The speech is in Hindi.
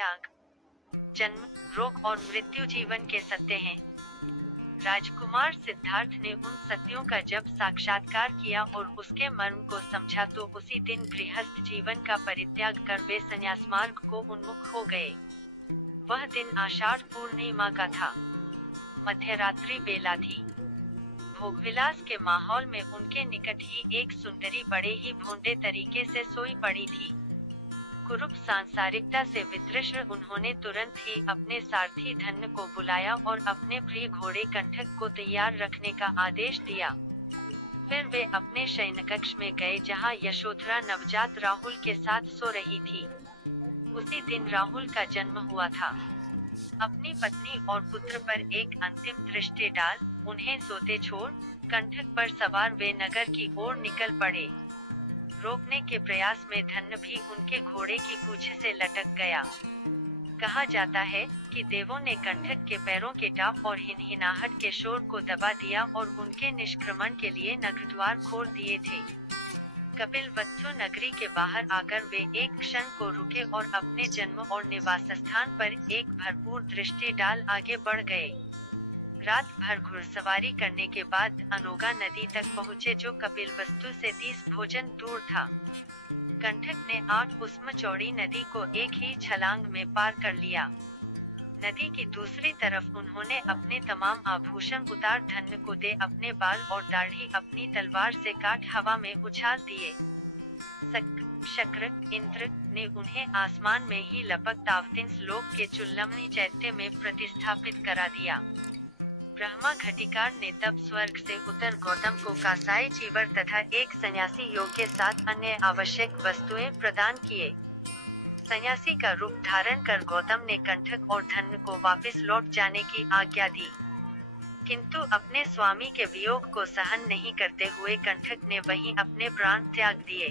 त्याग, जन्म, रोग और मृत्यु जीवन के सत्य हैं। राजकुमार सिद्धार्थ ने उन सत्यों का जब साक्षात्कार किया और उसके मर्म को समझा तो उसी दिन गृहस्थ जीवन का परित्याग कर वे संन्यास मार्ग को उन्मुख हो गए। वह दिन आषाढ़ पूर्णिमा का था। मध्यरात्रि बेला थी। भोगविलास के माहौल में उनके निकट ही एक सुंदरी बड़े ही भोंडे तरीके से सोई पड़ी थी। कुरूप सांसारिकता से वितृष्ण उन्होंने तुरंत ही अपने सारथी धन्य को बुलाया और अपने प्रिय घोड़े कंठक को तैयार रखने का आदेश दिया। फिर वे अपने शयनकक्ष में गए जहां यशोधरा नवजात राहुल के साथ सो रही थी। उसी दिन राहुल का जन्म हुआ था। अपनी पत्नी और पुत्र पर एक अंतिम दृष्टि डाल उन्हें सोते छोड़ कंठक पर सवार वे नगर की ओर निकल पड़े। रोकने के प्रयास में धन्य भी उनके घोड़े की पूंछ से लटक गया। कहा जाता है कि देवों ने कंठक के पैरों के टाप और हिनहिनाहट के शोर को दबा दिया और उनके निष्क्रमण के लिए नगर द्वार खोल दिए थे। कपिलवस्तु नगरी के बाहर आकर वे एक क्षण को रुके और अपने जन्म और निवास स्थान पर एक भरपूर दृष्टि डाल आगे बढ़ गए। रात भर घुड़सवारी करने के बाद अनोगा नदी तक पहुँचे जो कपिलवस्तु से 30 भोजन दूर था। कंठक ने 8 उस्म चौड़ी नदी को एक ही छलांग में पार कर लिया। नदी की दूसरी तरफ उन्होंने अपने तमाम आभूषण उतार धन्य को दे अपने बाल और दाढ़ी अपनी तलवार से काट हवा में उछाल दिए। शक्र इंद्र ने उन्हें आसमान में ही लपक तावतिंस लोक के चुल्लमनी चैत्य में प्रतिस्थापित करा दिया। ब्रह्मा घटिकार ने तब स्वर्ग से उतर गौतम को कासाई चीवर तथा एक सन्यासी योग के साथ अन्य आवश्यक वस्तुएं प्रदान किए। सन्यासी का रूप धारण कर गौतम ने कंठक और धन्य को वापस लौट जाने की आज्ञा दी, किंतु अपने स्वामी के वियोग को सहन नहीं करते हुए कंठक ने वहीं अपने प्राण त्याग दिए।